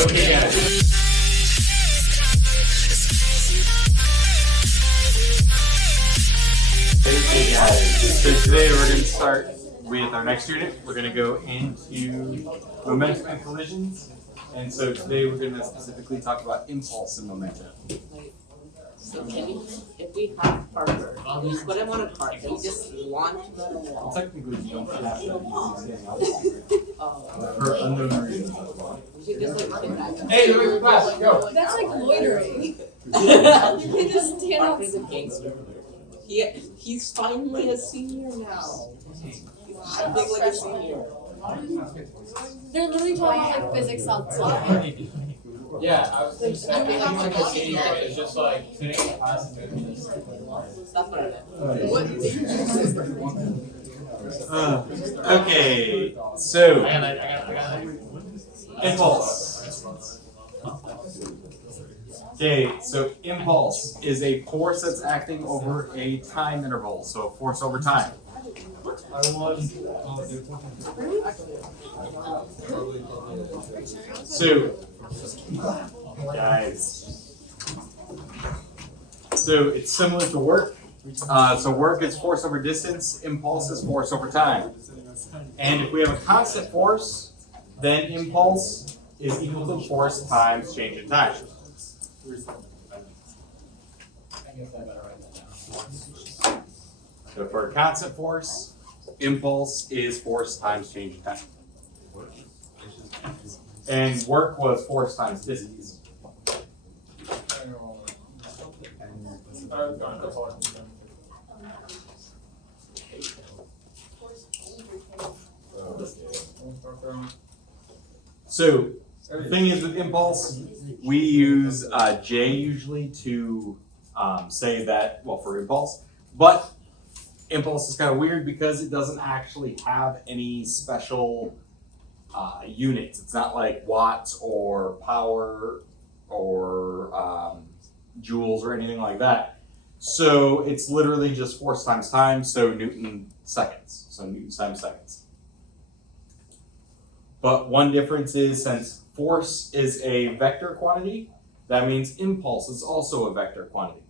Okay, guys. Hey guys, so today we're going to start with our next student. We're going to go into momentum and collisions. And so today we're going to specifically talk about impulse and momentum. So if we have Parker, we put him on a cart, and we just launch him at a Well, wall. technically you don't have that easy standing up Oh, for unknown reasons. we should just like kidnap him. Hey, the way class, go! That's like loitering. You can just stand Parker's a outside. gangster. He's finally a senior now. He's acting like a senior. They're literally talking like physics outside. Yeah, I was just saying, I think like a senior is just like sitting in class and doing this. That's what I meant. Okay, so I got impulse. Okay, so impulse is a force that's acting over a time interval, so a force over time. So, guys, so it's similar to work. So work is force over distance, impulse is force over time. And if we have a constant force, then impulse is equal to force times change in time. So for a constant force, impulse is force times change in time. And work was force times distance. So the thing is with impulse, we use J usually to say that, well, for impulse, but impulse is kind of weird because it doesn't actually have any special units. It's not like watts or power or joules or anything like that. So it's literally just force times time, so Newton seconds. So Newton times seconds. But one difference is since force is a vector quantity, that means impulse is also a vector quantity.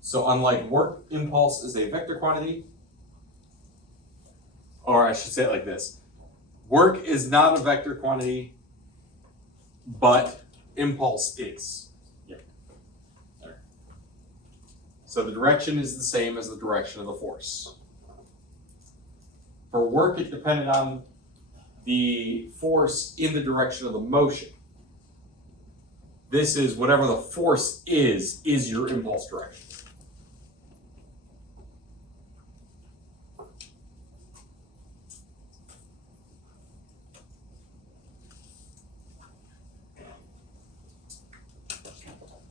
So unlike work, impulse is a vector quantity, or I should say it like this. Work is not a vector quantity, but impulse is. Yep. There. So the direction is the same as the direction of the force. For work, it depended on the force in the direction of the motion. This is whatever the force is your impulse direction.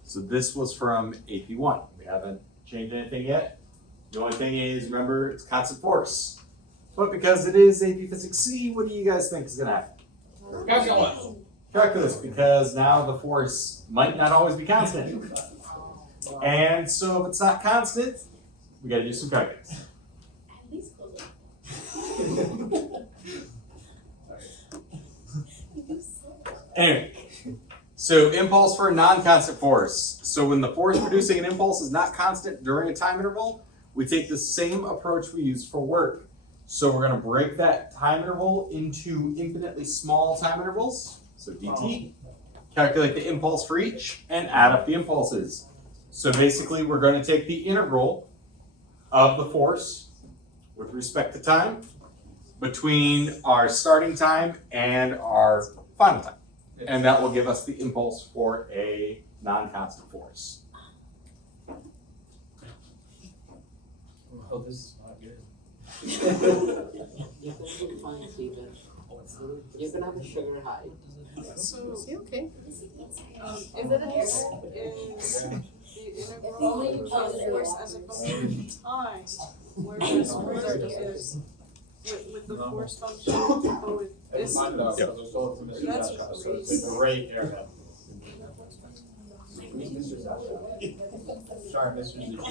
So this was from AP1. We haven't changed anything yet. The only thing is, remember, it's constant force. But because it is AP Physics C, what do you guys think is going to happen? Calculus, because now the force might not always be constant. And so if it's not constant, we got to do some calculus. Anyway, so impulse for a non-constant force. So when the force producing an impulse is not constant during a time interval, we take the same approach we use for work. So we're going to break that time interval into infinitely small time intervals. So dt, calculate the impulse for each, and add up the impulses. So basically we're going to take the integral of the force with respect to time between our starting time and our final time. And that will give us the impulse for a non-constant force. Oh, this is not good. You're gonna be fine, Steven. You're gonna have a sugar high. So, Okay. is it the integral of force as a function of time, whereas work is with the force function or with this? That's So it's a great area. Sorry, Mr. Zucchini.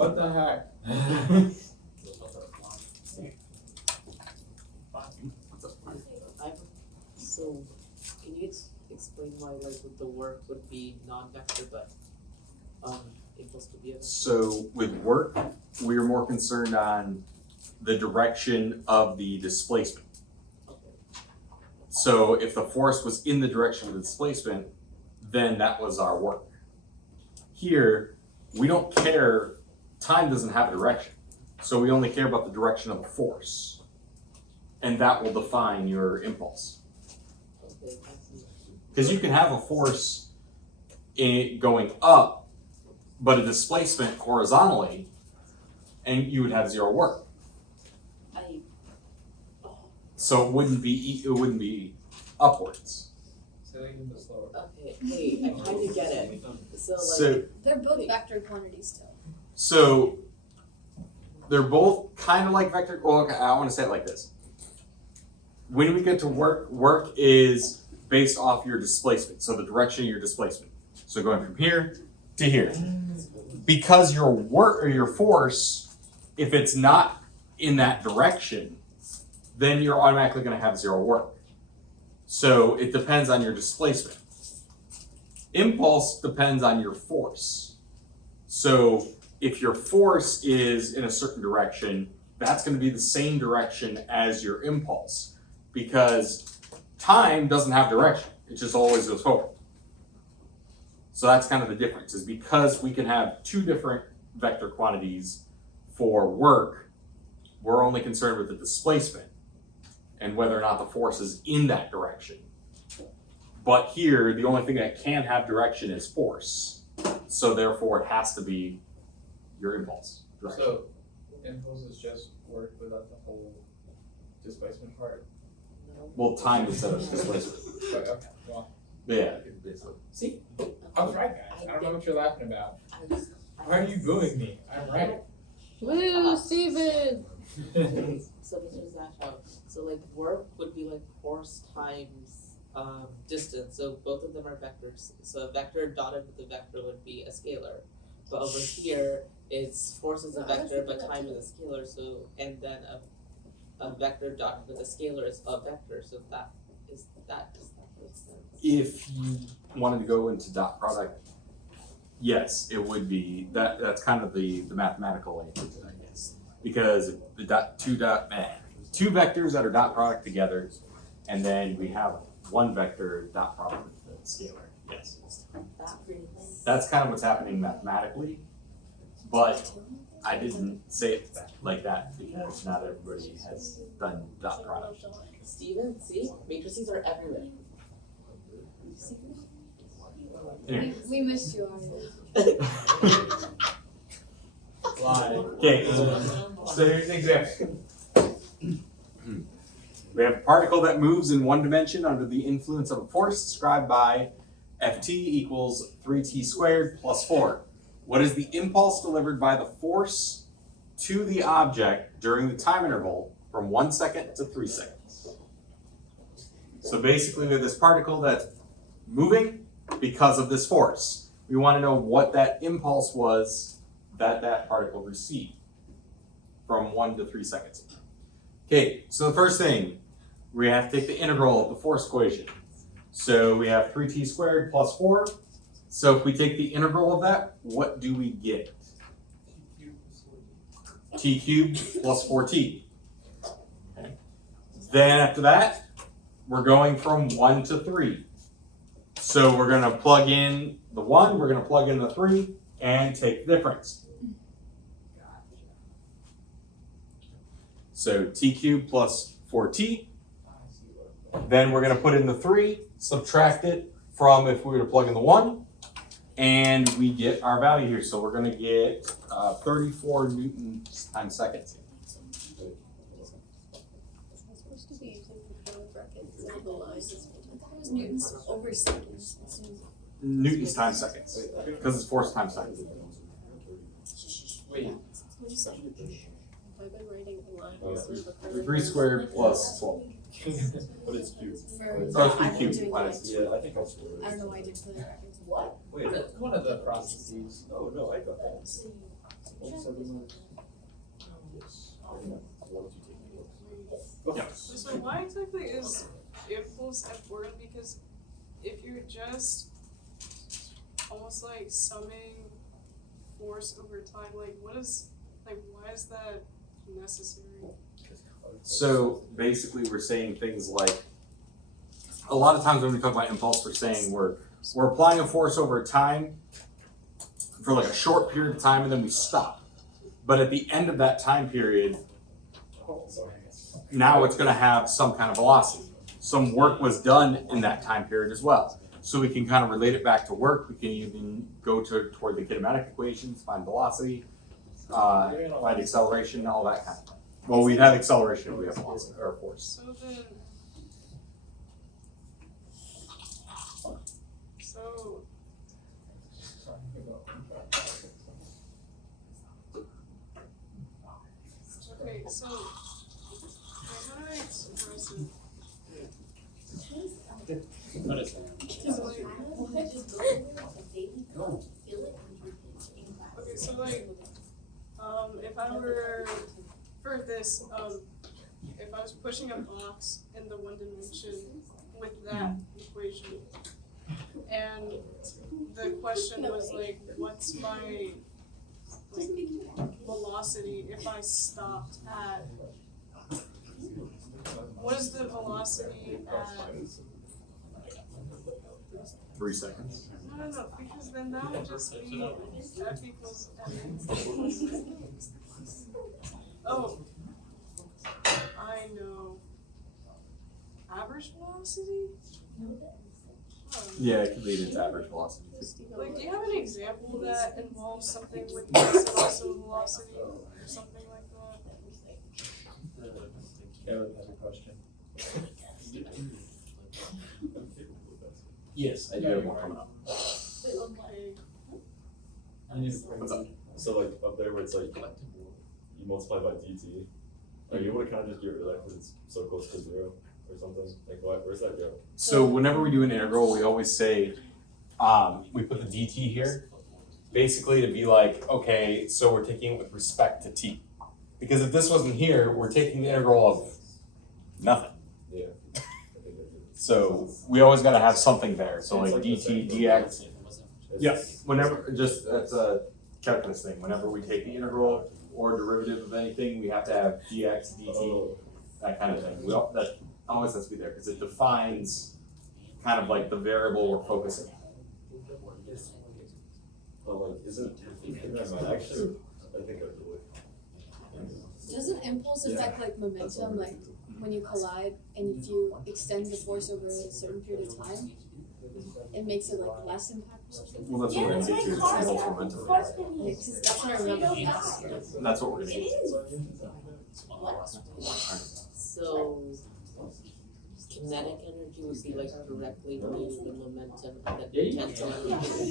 What the heck? So, can you explain why, like, with the work would be non-vector, but, impulse to be a vector? So with work, we are more concerned on the direction of the displacement. Okay. So if the force was in the direction of the displacement, then that was our work. Here, we don't care, time doesn't have a direction. So we only care about the direction of the force. And that will define your impulse. Okay, I see. Because you can have a force going up, but a displacement horizontally, and you would have zero work. So it wouldn't be upwards. Say that again, slower. Okay, wait, I kind of get it. So, like, So They're both vector quantities still. so they're both kind of like vector. Well, okay, I want to say it like this. When we get to work, work is based off your displacement, so the direction of your displacement. So going from here to here. Because your work or your force, if it's not in that direction, then you're automatically going to have zero work. So it depends on your displacement. Impulse depends on your force. So if your force is in a certain direction, that's going to be the same direction as your impulse, because time doesn't have direction. It just always goes forward. So that's kind of the difference, is because we can have two different vector quantities for work, we're only concerned with the displacement and whether or not the force is in that direction. But here, the only thing that can have direction is force. So therefore, it has to be your impulse direction. So, impulse is just work without the whole displacement part? no. Well, time instead of displacement. But, okay, well, Yeah, basically. see, I was right, guys. I don't know what you're laughing about. I- Why are you booing me? I'm right. Woo, Steven! So this is that how, so like work would be like force times distance, so both of them are vectors. So a vector dotted with a vector would be a scalar. But over here, it's force is a vector, but time is a scalar, so, and then a vector dotted with a scalar is a vector, so that is that, does that make sense? If you wanted to go into dot product, yes, it would be. That's kind of the mathematical language, I guess. Because the two vectors that are dot product together, and then we have one vector dot product with the scalar. Yes. That's kind of what's happening mathematically, but I didn't say it like that because not everybody has done dot product. Steven, see, matrices are everywhere. Anyway. We missed you already. Okay, so here's an example. We have a particle that moves in one dimension under the influence of a force described by Ft equals 3t squared plus 4. What is the impulse delivered by the force to the object during the time interval from 1 second to 3 seconds? So basically we have this particle that's moving because of this force. We want to know what that impulse was that particle received from 1 to 3 seconds. Okay, so the first thing, we have to take the integral of the force equation. So we have 3t squared plus 4. So if we take the integral of that, what do we get? T cubed plus 4t. Okay. Then after that, we're going from 1 to 3. So we're going to plug in the 1, we're going to plug in the 3, and take the difference. So t cubed plus 4t. Then we're going to put in the 3, subtract it from if we were to plug in the 1, and we get our value here. So we're going to get 34 newtons times seconds. Newtons over seconds. Newtons times seconds, because it's force times time. Wait, What'd you say? I've been writing a line. 3 squared plus 12. But it's cute. Oh, 3 cubed. Yeah, I think I'll store I it. don't know why I did for the record. Wait, that's one of the processes. no, I got that. So why exactly is impulse important? Because if you're just almost like summing force over time, like why is that necessary? So basically, we're saying things like, a lot of times when we talk about impulse, we're saying we're applying a force over time for like a short period of time and then we stop. But at the end of that time period, now it's going to have some kind of velocity. Some work was done in that time period as well. So we can kind of relate it back to work. We can even go toward the kinematic equations, find velocity, find acceleration, all that kind of thing. Well, we'd have acceleration if we have velocity or force. So then, okay, so how do I express it? What is that? Okay, so like, if I were, for this, if I was pushing a box in the one dimension with that equation, and the question was like, what's my velocity if I stopped at, what is the velocity at? 3 seconds. No, because then that would just be F equals M. Oh, I know. Average velocity? Yeah, it could lead into average velocity. Like, do you have an example that involves something with mass and also velocity or something like that? Caleb has a question. Yes, I do have one coming up. Okay. What's up? So like up there where it's like you multiply by dt, are you able to kind of just get rid of that because it's so close to 0 or something? Like where's that go? So whenever we do an integral, we always say, we put the dt here, basically to be like, okay, so we're taking it with respect to t. Because if this wasn't here, we're taking the integral of nothing. Yeah. So we always got to have something there. So like dt, dx. Yeah, whenever, just, that's a calculus thing. Whenever we take the integral or derivative of anything, we have to have dx, dt, that kind of thing. That always has to be there because it defines kind of like the variable we're focusing on. But like, isn't actually? I think I do it. Doesn't impulse affect like momentum, like when you collide and if you extend the force over a certain period of time, it makes it like less impact or something? Well, that's what we're going to get to. It's impulse momentum. Yeah, 'cause that's what I remember. That's what we're going to get So kinetic energy would be like directly due to the momentum and then potential energy.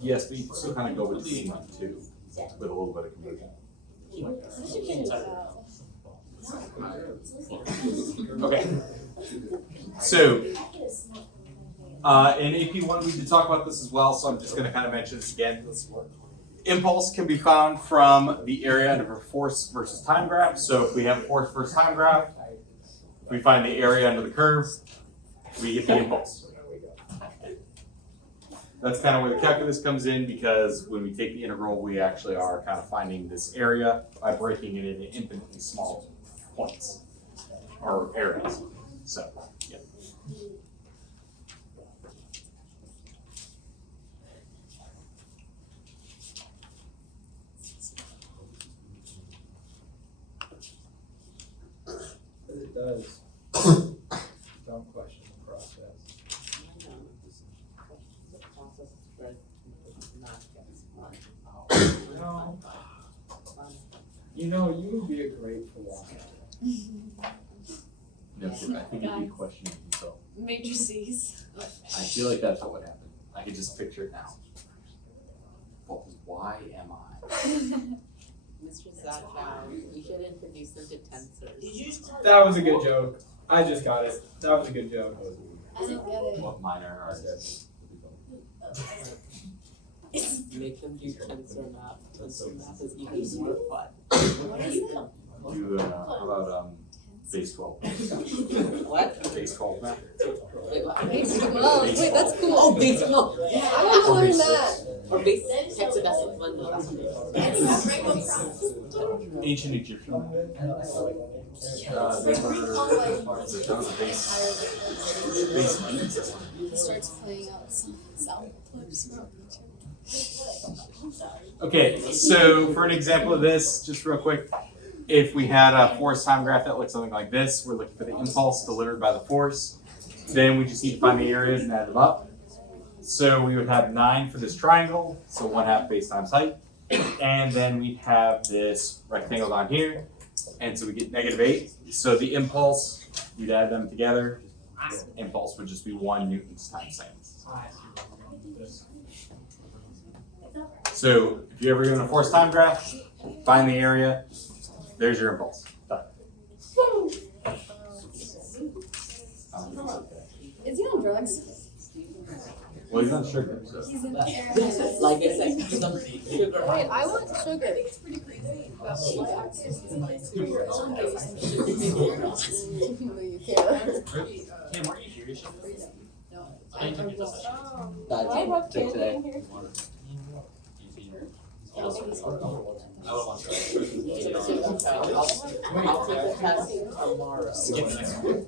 Yes, but you can still kind of go between them too, with a little bit of conversion. Okay. So, in AP1 we did talk about this as well, so I'm just going to kind of mention this again. Impulse can be found from the area under a force versus time graph. So if we have a force versus time graph, we find the area under the curve, we get the impulse. That's kind of where the calculus comes in, because when we take the integral, we actually are kind of finding this area by breaking it into infinitely small points or areas. So, yeah. It does. Don't question the process. You know, you would be a great philosopher. I think you'd be questioning himself. Matrices. I feel like that's what would happen. I could just picture it now. But why am I? Mr. Zachow, you should introduce them to tensors. That was a good joke. I just got it. That was a good joke. I didn't get it. What minor are Make them do tensor math. Tensor math is even more fun. Do how about base 12? What? Base 12 math. Wait, what? Wait, that's cool. Oh, base, no. I want to learn that. Or base hexadecimal bundle. Ancient Egyptian. Base 8. Starts playing out some sound clips from Okay, so for an example of this, just real quick, if we had a force time graph that looks something like this, we're looking for the impulse delivered by the force. Then we just need to find the areas and add them up. So we would have 9 for this triangle, so 1/2 base times height. And then we have this rectangle down here, and so we get -8. So the impulse, you'd add them together. Impulse would just be 1 newtons times seconds. So if you're ever doing a force time graph, find the area. There's your impulse. Done. Is he on drugs? Well, he's on sugar. So. He's in Like I said, some sugar. Wait, I want sugar. No, you can't. Hey, weren't you here? I don't know. I have today. here. I would want to. I'll take the test tomorrow. Skip the next one.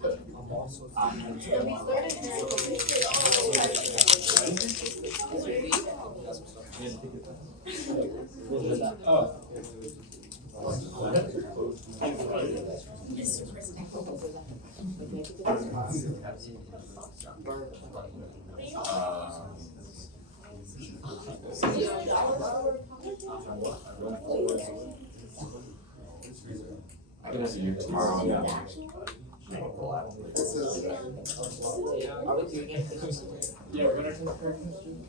Oh. I can have you tomorrow. Yeah. Are we doing it? Yeah, we're gonna. Before Thanksgiving.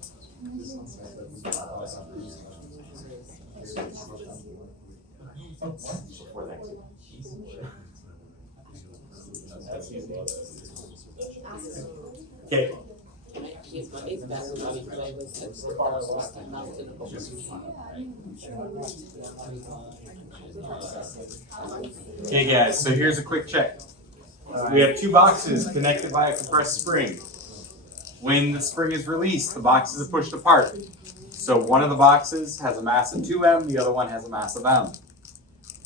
Okay. Can I use Monday's back? I mean, today was the car last time, not to the Okay, guys. So here's a quick check. We have 2 boxes connected by a compressed spring. When the spring is released, the boxes are pushed apart. So one of the boxes has a mass of 2m, the other one has a mass of m.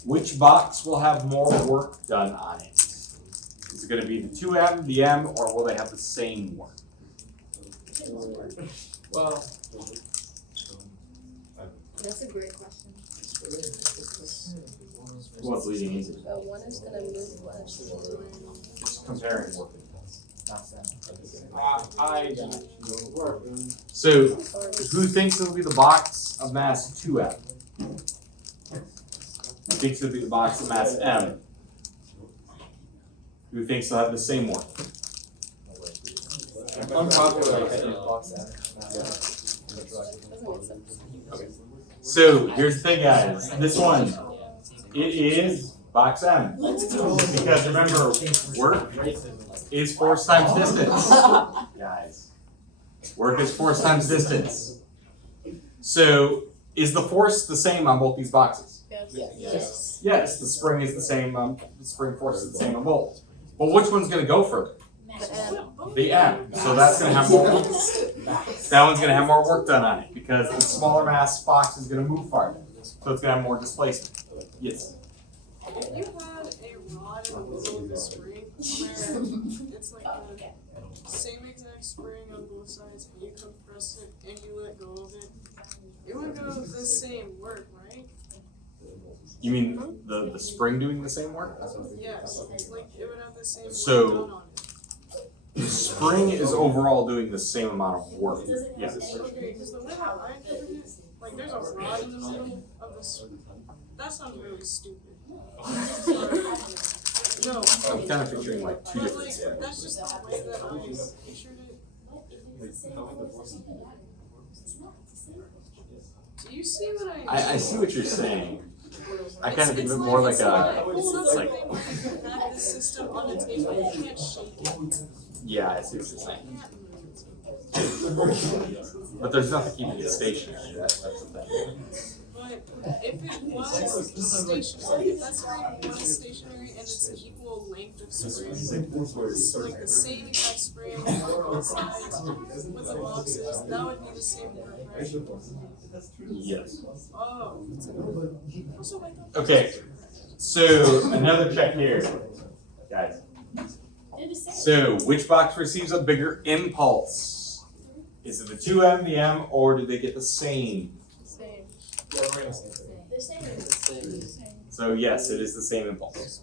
Which box will have more work done on it? Is it going to be the 2m, the m, or will they have the same work? Well. That's a great question. What's leading easy? One is gonna move, one is gonna do it. Just comparing work. I So who thinks it'll be the box of mass 2m? Who thinks it'll be the box of mass m? Who thinks they'll have the same work? unpopular. So here's the thing, guys. This one, it is box M. Because remember, work is force times distance. Guys, work is force times distance. So is the force the same on both these boxes? Yes. Yes, the spring is the same. The spring force is the same on both. But which one's going to go further? The M. So that's going to have more. That one's going to have more work done on it because the smaller mass box is going to move farther. So it's going to have more displacement. Yes. If you had a rod in the middle of the spring where it's like the same exact spring on both sides and you compress it and you let go of it, it would go the same work, right? You mean the spring doing the same work? Yes, like it would have the same work So- done on it. The spring is overall doing the same amount of work. Yes. Okay, because the way that I interpret it, like there's a rod in the middle of the spring. That sounds really stupid. No. I'm kind of picturing like two But different like, springs. that's just the way that I pictured it. Do you see what I see what you're saying. I kind of think of it more like a, it's like, you have this system on the table, you can't shake it. yeah, I see what you're saying. But there's nothing keeping it stationary, that's the thing. But if it was stationary, if that spring was stationary and it's an equal length of spring, like the same exact spring on both sides with the boxes, that would be the same grip, right? Yes. Oh. Also, I thought. Okay, so another check here, guys. So which box receives a bigger impulse? Is it the 2M, the M, or do they get the same? Same. So yes, it is the same impulse.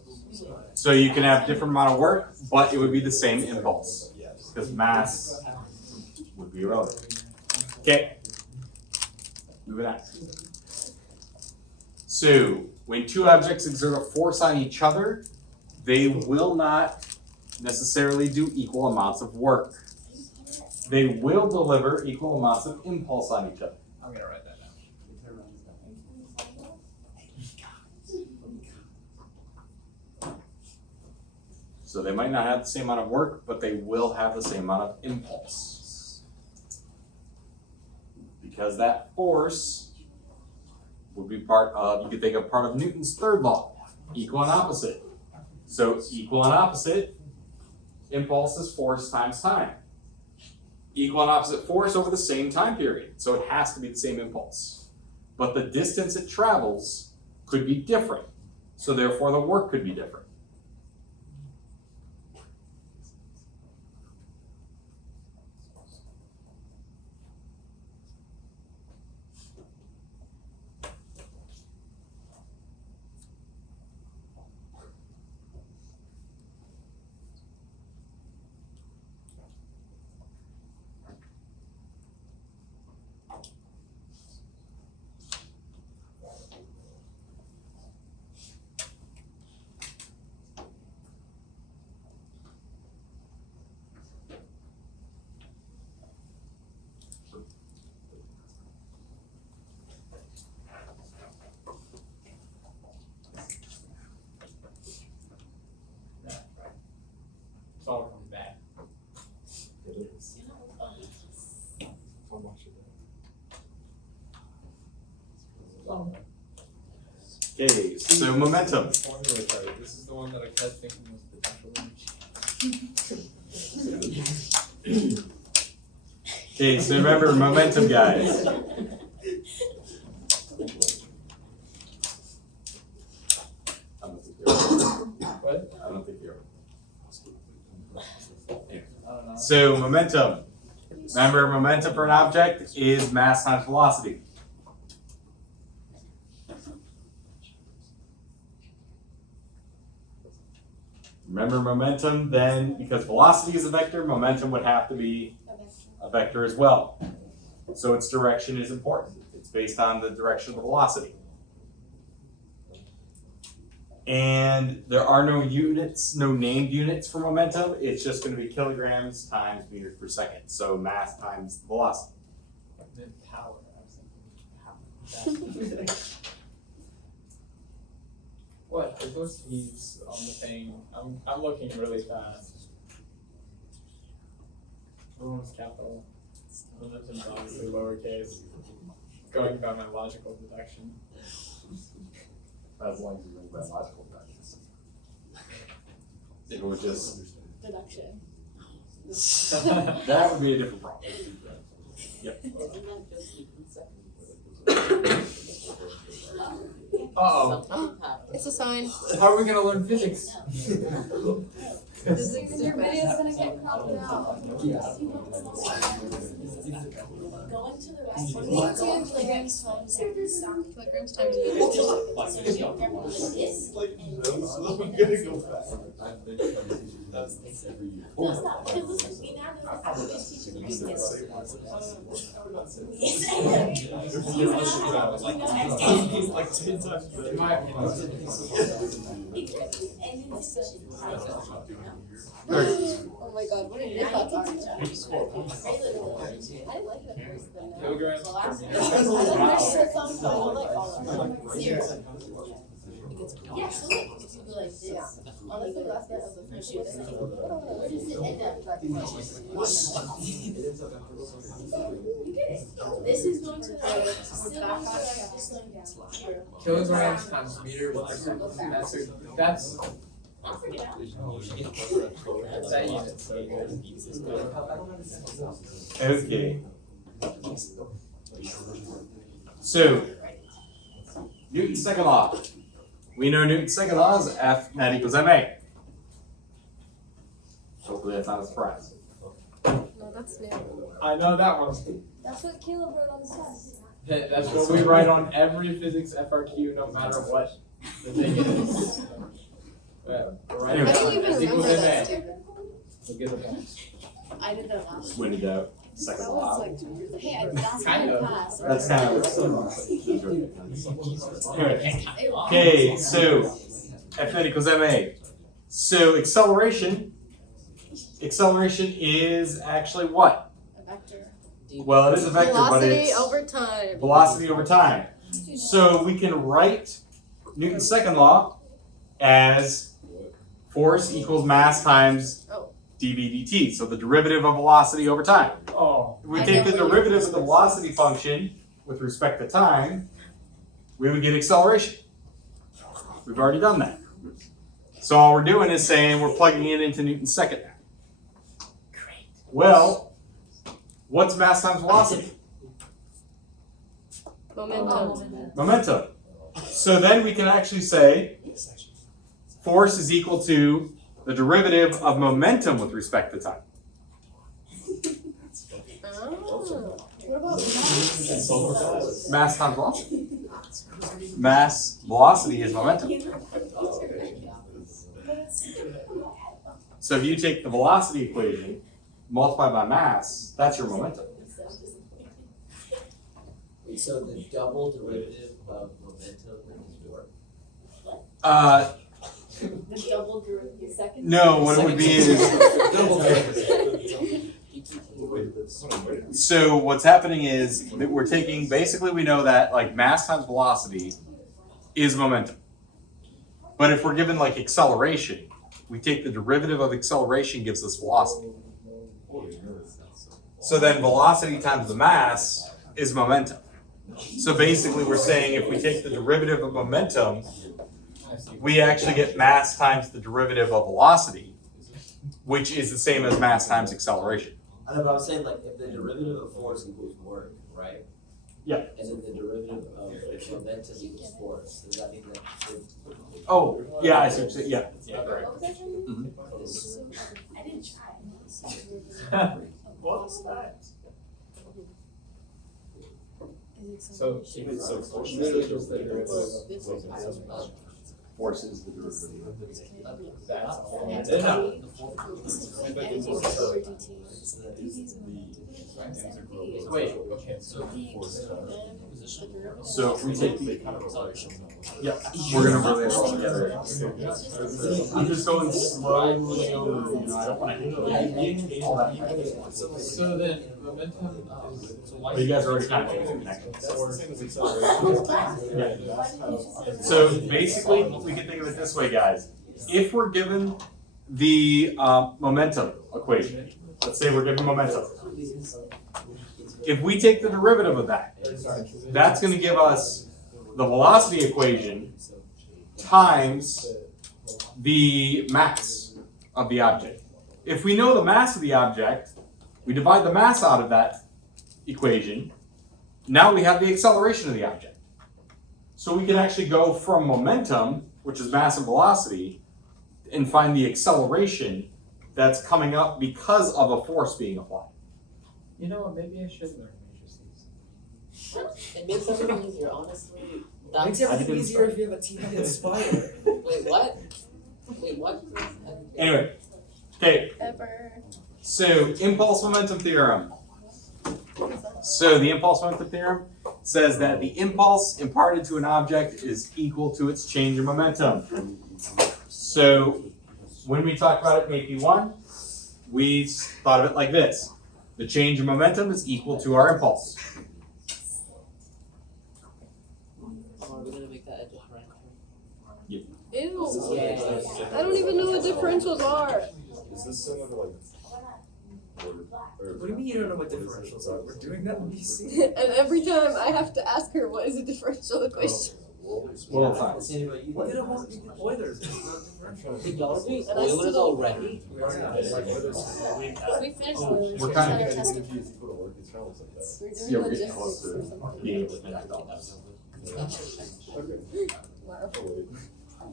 So you can have different amount of work, but it would be the same impulse, because mass would be irrelevant. Okay, moving on. So when two objects exert a force on each other, they will not necessarily do equal amounts of work. They will deliver equal amounts of impulse on each other. I'm gonna write that down. So they might not have the same amount of work, but they will have the same amount of impulse. Because that force would be part of, you could think of part of Newton's third law, equal and opposite. So equal and opposite, impulse is force times time. Equal and opposite force over the same time period. So it has to be the same impulse. But the distance it travels could be different. So therefore the work could be different. It's all coming back. It is. Okay, so momentum. Formula chart. This is the one that I kept thinking was potential energy. Okay, so remember momentum, guys. What? I don't think you're. I don't know. So momentum. Remember, momentum for an object is mass times velocity. Remember momentum, then because velocity is a vector, momentum would have to be a vector as well. So its direction is important. It's based on the direction of the velocity. And there are no units, no named units for momentum. It's just going to be kilograms times meters per second. So mass times velocity. Then power. I was thinking power. What? Are those keys on the thing? I'm looking really fast. One was capital. Momentum's obviously lowercase. Going by my logical deduction. As long as you go by logical practice. It would just, Deduction. that would be a different problem. Yep. Isn't that just Newton's second? Uh-oh. Something happened. It's a sign. How are we gonna learn physics? Because your video's gonna get cropped out. Going to the Kilograms times kilograms times meters. In my opinion. Oh my god, what are your thoughts on it? I like it at first, but now. Kilograms per meter. There's some, I like all of them. Zero. Yeah, so like, if you go like this. Yeah. Honestly, last night I was like, Where does it end up? This is going to still going to slowing down. Here. Kilograms times meter per second. That's I'll figure it out. that unit. So Okay. So, Newton's second law. We know Newton's second law is F net equals ma. Hopefully that's not a surprise. No, that's new. I know that one. That's what Caleb wrote on his test. That's what we write on every physics FRQ, no matter what the thing is. Right. Anyway. I don't even F equals remember that, ma. Stephen. We'll get it back. I did that last When did that That second was law? like 2 years ago. Hey, that's Kind my of. pass. That's kind of. Anyway. It was. Okay, so F net equals ma. So acceleration is actually what? A vector. Well, it is a vector, but it's time. velocity over time. So we can write Newton's second law as force equals mass times dv dt. So the derivative of velocity over time. Oh. If we I take can't the believe derivative this of the is- velocity function with respect to time, we would get acceleration. We've already done that. So all we're doing is saying we're plugging it into Newton's second. Great. Well, what's mass times velocity? Momentum. So then we can actually say force is equal to the derivative of momentum with respect to time. What about mass? Mass times velocity. Mass velocity is momentum. So if you take the velocity equation, multiply by mass, that's your momentum. So the double derivative of momentum is what? The double derivative second? No, what it would be is, Double derivative. so what's happening is that we're taking, basically we know that like mass times velocity is momentum. But if we're given like acceleration, we take the derivative of acceleration gives us velocity. So then velocity times the mass is momentum. So basically we're saying if we take the derivative of momentum, we actually get mass times the derivative of velocity, which is the same as mass times acceleration. I know, but I'm saying like if the derivative of force equals work, right? Yeah. And then the derivative of momentum equals force, does that mean that Oh, yeah, I see what you're saying. Yeah. What was that again? I didn't try. What was that? So force literally just the derivative of Force is the derivative. that's all. And No. dt over dt. Wait, okay, so So if we take the, yeah, we're gonna really all together. I'm just going slowly over, you know, I don't wanna hit all that. so then momentum is But you guys are already kind of connected. So basically, we can think of it this way, guys. If we're given the momentum equation, let's say we're given momentum. If we take the derivative of that, that's going to give us the velocity equation times the mass of the object. If we know the mass of the object, we divide the mass out of that equation. Now we have the acceleration of the object. So we can actually go from momentum, which is mass and velocity, and find the acceleration that's coming up because of a force being applied. You know what, maybe I should learn matrices. It makes everything easier, honestly. makes That's, everything easier if you have a team that inspire. wait, what? Wait, what? Anyway, okay, Ever. so impulse momentum theorem. So the impulse momentum theorem says that the impulse imparted to an object is equal to its change in momentum. So when we talked about it in AP1, we thought of it like this. The change in momentum is equal to our impulse. Are we gonna make that a differential? Ew. Yeah. I don't even know what differentials are. Is this similar to like, or Or- What do you mean you don't know what differentials are? We're doing that in BC. And every time I have to ask her what is a differential equation. Well, time. It's anyway, you Look at them all, Oilers, it's not differential. Did y'all do And I still Oilers don't- already? We are not. Like, Oilers, We finished Oh, Oilers. we're We're kind trying of to test Even it. if you put a work, it's kind of like that. We're doing Yeah, we're logistics getting close to or something. being able to connect all that. Wow. Oh, wait.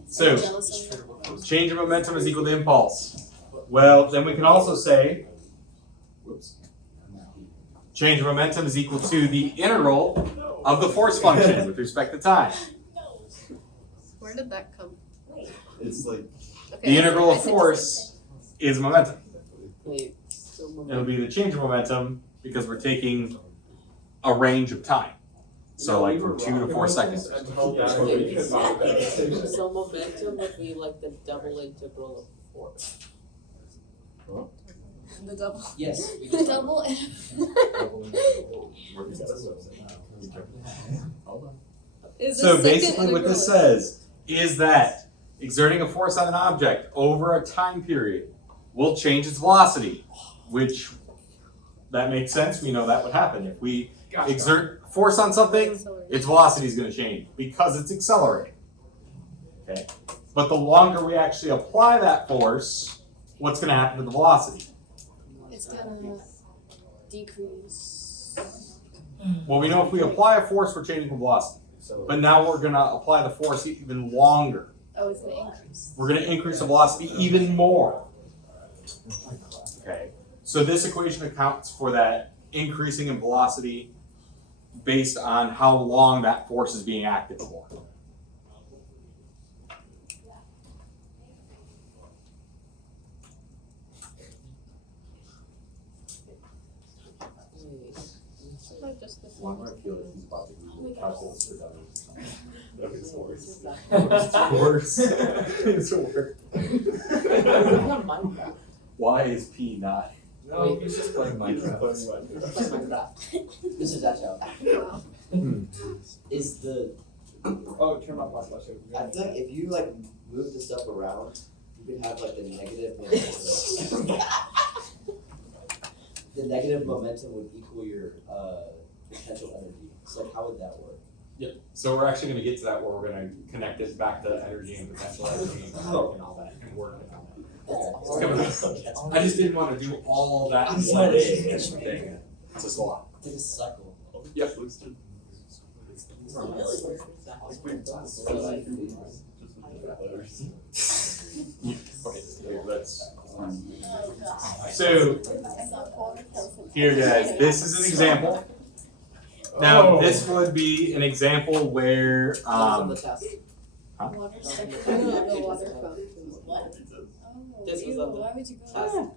So, Jealous of change of momentum is equal to impulse. Well, then we can also say, whoops, change of momentum is equal to the integral of the force function with respect to time. Where did that come? It's like, Okay, The integral I of think- force is momentum. Wait, so It'll be the change of momentum because we're taking a range of time. So like from 2 to 4 seconds. Until that, we could not have that. So momentum would be like the double integral of force. The double. Yes. we The just- double. Is the So second basically what integral this says is that exerting a force on an object over a time period will change its velocity, which that makes sense. We know that would happen. If we Gotcha. exert force on something, its velocity is going to change because it's accelerating. Okay. But the longer we actually apply that force, what's going to happen to the velocity? It's gonna decrease. Well, we know if we apply a force, we're changing the velocity. But now we're going to apply the force even longer. Oh, it's gonna increase. We're going to increase the velocity even more. Okay. So this equation accounts for that increasing in velocity based on how long that force is being acted for. Not just this Well, one. I feel like he's about to Google calculus for dummies. That makes worse. Worse. It's worse. Minecraft. Why is P not? No, he's just playing He's Minecraft. playing Minecraft. This is actually, Wow. is the, Oh, turn my flash light. I feel like if you like move the stuff around, you could have like the negative momentum. The negative momentum would equal your potential energy. So like, how would that work? Yep. So we're actually going to get to that where we're going to connect it back to energy and potential energy and all that and work and all that. It's coming up. I just didn't want to do all that in one thing. It's just a lot. It's like a cycle. Yep. Okay, let's. So here, guys, this is an example. Now, this would be an example where On the test. Water section. The water fountain. Oh, This was ew, on the why would you go test. there?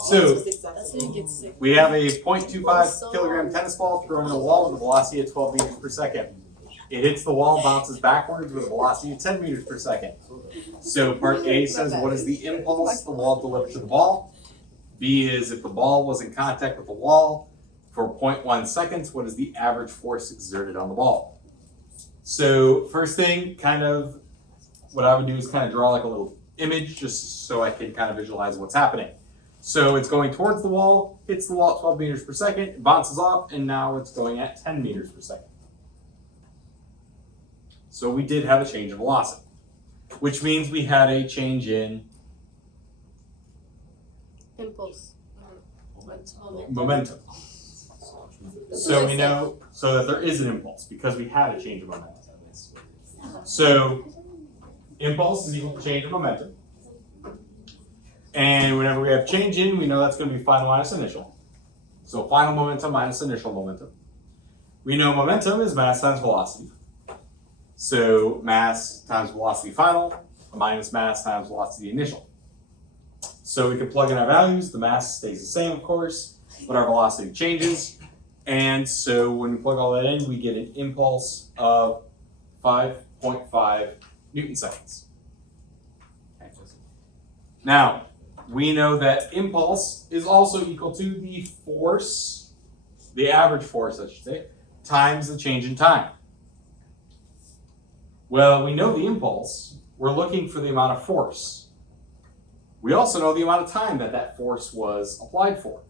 So That's That's how you get sick. we have a 0.25 kilogram tennis ball thrown in the wall with a velocity of 12 meters per second. It hits the wall, bounces backwards with a velocity of 10 meters per second. So part A says, what is the impulse the wall delivered to the ball? B is if the ball was in contact with the wall for 0.1 seconds, what is the average force exerted on the ball? So first thing, kind of what I would do is kind of draw like a little image just so I can kind of visualize what's happening. So it's going towards the wall, hits the wall at 12 meters per second, it bounces off, and now it's going at 10 meters per second. So we did have a change in velocity, which means we had a change in Impulse. momentum. So we know so that there is an impulse because we had a change of momentum. So impulse is equal to change of momentum. And whenever we have change in, we know that's going to be final minus initial. So final momentum minus initial momentum. We know momentum is mass times velocity. So mass times velocity final minus mass times velocity initial. So we can plug in our values. The mass stays the same, of course, but our velocity changes. And so when we plug all that in, we get an impulse of 5.5 Newton seconds. Okay. Now, we know that impulse is also equal to the force, the average force, I should say, times the change in time. Well, we know the impulse. We're looking for the amount of force. We also know the amount of time that that force was applied for.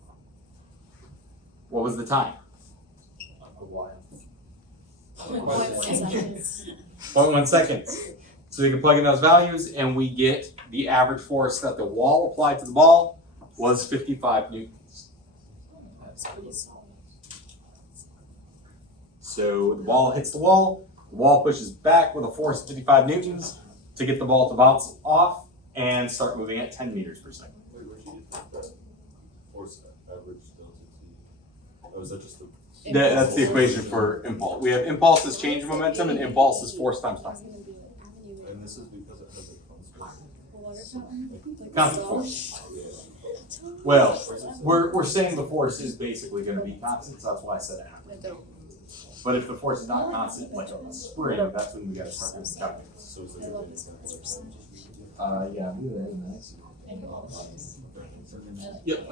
What was the time? A while. 0.1 seconds. So we can plug in those values and we get the average force that the wall applied to the ball was 55 newtons. So the ball hits the wall pushes back with a force of 55 newtons to get the ball to bounce off and start moving at 10 meters per second. Wait, where'd you get that force average delta T? Or was that just the? That's the equation for impulse. We have impulse as change in momentum and impulse is force times time. And this is because it has a constant. Constant force. Well, we're saying the force is basically going to be constant, so that's why I said average. But if the force is not constant, like a spring, that's when we got to start doing the calculus. So it's like Yeah. Yep.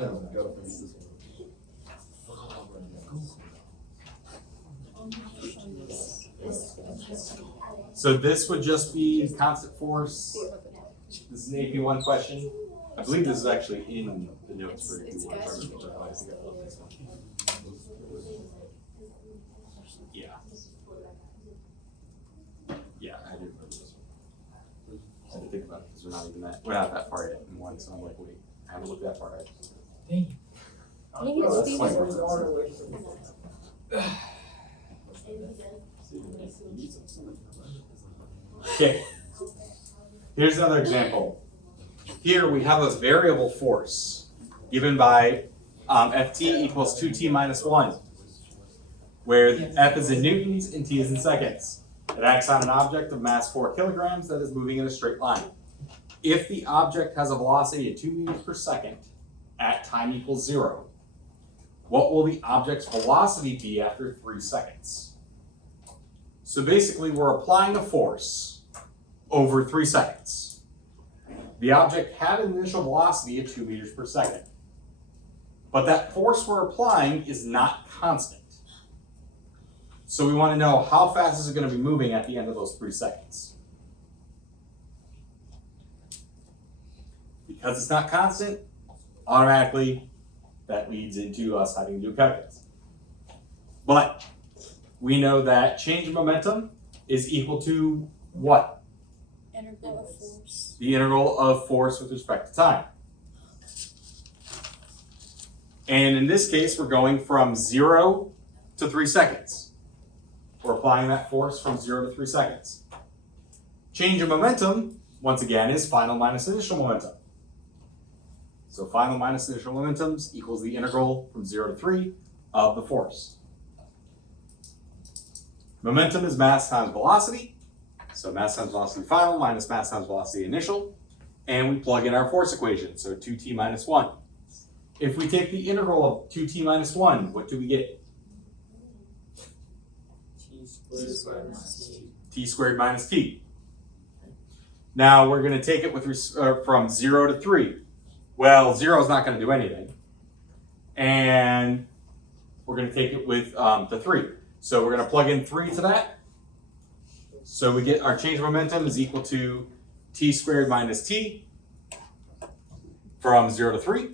So this would just be constant force. This is an AP1 question. I believe this is actually in the notes for AP1. Yeah. Yeah, I do remember this one. I had to think about it because we're not that far yet in one, so I'm like, wait, I haven't looked that far yet. Okay, here's another example. Here we have a variable force given by Ft equals 2t minus 1, where F is in newtons and T is in seconds. It acts on an object of mass 4 kilograms that is moving in a straight line. If the object has a velocity of 2 meters per second at time equals 0, what will the object's velocity be after 3 seconds? So basically we're applying a force over 3 seconds. The object had an initial velocity of 2 meters per second. But that force we're applying is not constant. So we want to know how fast is it going to be moving at the end of those 3 seconds. Because it's not constant, automatically that leads into us having to do calculus. But we know that change in momentum is equal to what? Integral of force. The integral of force with respect to time. And in this case, we're going from 0 to 3 seconds. We're applying that force from 0 to 3 seconds. Change in momentum, once again, is final minus initial momentum. So final minus initial momentums equals the integral from 0 to 3 of the force. Momentum is mass times velocity. So mass times velocity final minus mass times velocity initial. And we plug in our force equation, so 2t minus 1. If we take the integral of 2t minus 1, what do we get? T squared minus t. Now we're going to take it with from 0 to 3. Well, 0 is not going to do anything. And we're going to take it with the 3. So we're going to plug in 3 to that. So we get our change of momentum is equal to t squared minus t from 0 to 3.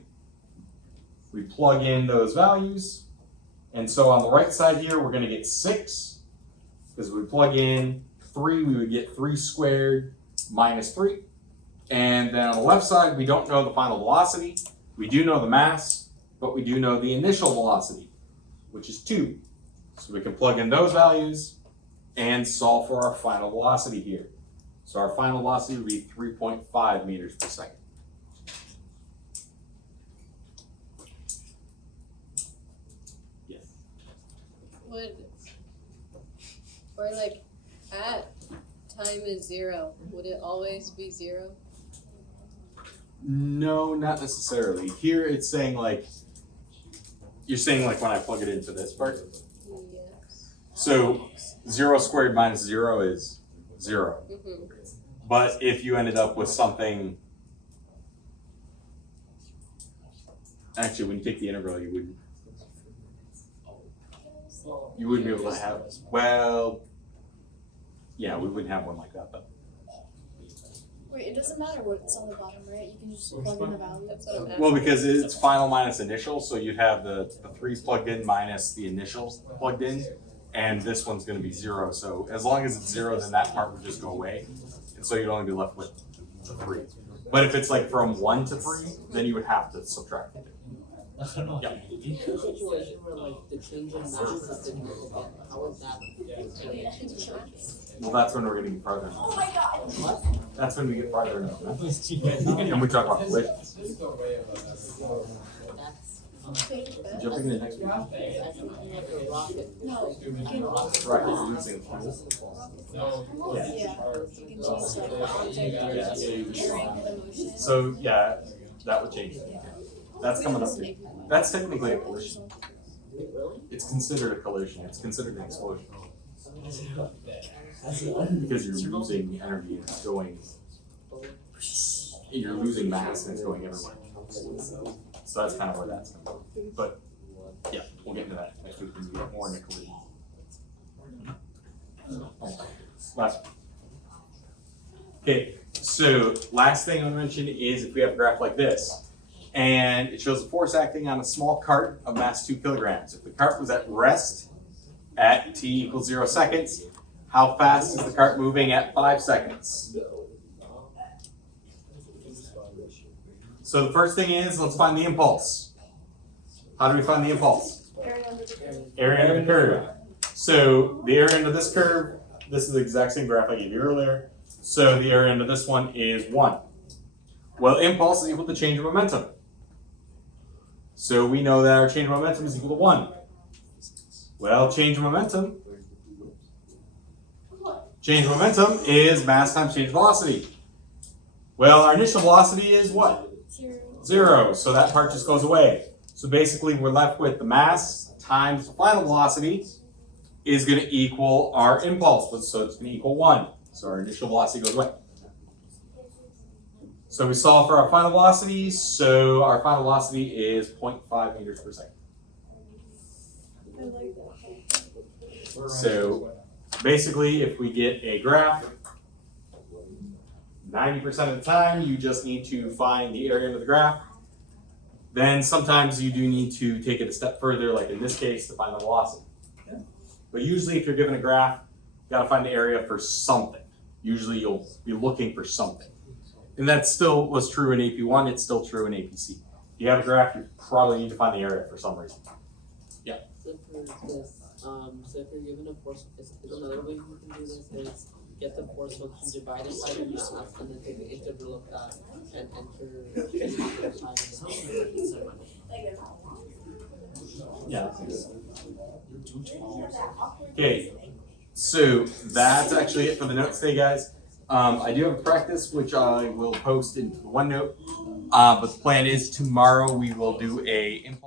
We plug in those values. And so on the right side here, we're going to get 6. Because we plug in 3, we would get 3 squared minus 3. And then on the left side, we don't know the final velocity. We do know the mass, but we do know the initial velocity, which is 2. So we can plug in those values and solve for our final velocity here. So our final velocity would be 3.5 meters per second. Yes. Would, or like at time is 0, would it always be 0? No, not necessarily. Here it's saying like, you're saying like when I plug it into this part? Yes. So 0 squared minus 0 is 0. Mm-hmm. But if you ended up with something, actually when you take the integral, you wouldn't be able to have, well, yeah, we wouldn't have one like that though. Wait, it doesn't matter what's on the bottom, right? You can just plug in the value. That's what I'm asking. Well, because it's final minus initial, so you'd have the 3's plugged in minus the initials plugged in, and this one's gonna be 0. So as long as it's 0, then that part would just go away. And so you'd only be left with the 3. But if it's like from 1 to 3, then you would have to subtract it. In a situation where like the change in mass is significant, how is that? Well, that's when we're gonna get farther. Oh my god. What? That's when we get farther into it. And we talk about collisions. That's Jumping into the next one. something like a rocket. No, you can, Right, it's losing fuel. yeah, you can change like the object carrying the motion. So yeah, that would change it. That's coming up. That's technically a collision. It's considered a collision. It's considered an explosion. Because you're losing energy and it's going, you're losing mass and it's going everywhere. So that's kind of where that's coming from. But yeah, we'll get into that next week when we get more into collision. Last one. Okay, so last thing I'll mention is if we have a graph like this, and it shows a force acting on a small cart of mass 2 kilograms. If the cart was at rest at t equals 0 seconds, how fast is the cart moving at 5 seconds? So the first thing is, let's find the impulse. How do we find the impulse? Area under the curve. So the area under this curve, this is the exact same graph I gave you earlier. So the area under this one is 1. Well, impulse is equal to change of momentum. So we know that our change of momentum is equal to 1. Well, change of momentum is mass times change of velocity. Well, our initial velocity is what? 0. So that part just goes away. So basically we're left with the mass times the final velocity is going to equal our impulse. So it's going to equal 1. So our initial velocity goes away. So we solve for our final velocity. So our final velocity is 0.5 meters per second. I like that. So basically, if we get a graph, 90% of the time, you just need to find the area under the graph. Then sometimes you do need to take it a step further, like in this case, to find the velocity. But usually if you're given a graph, you gotta find the area for something. Usually you'll be looking for something. And that still was true in AP1, it's still true in APC. If you have a graph, you probably need to find the area for some reason. So for this, so if you're given a force, is another way you can do this is get the force function divided by the mass and then take the integral of that and enter the time Yeah. Okay, so that's actually it for the notes today, guys. I do have a practice which I will post into the OneNote, but the plan is tomorrow we will do a impulse.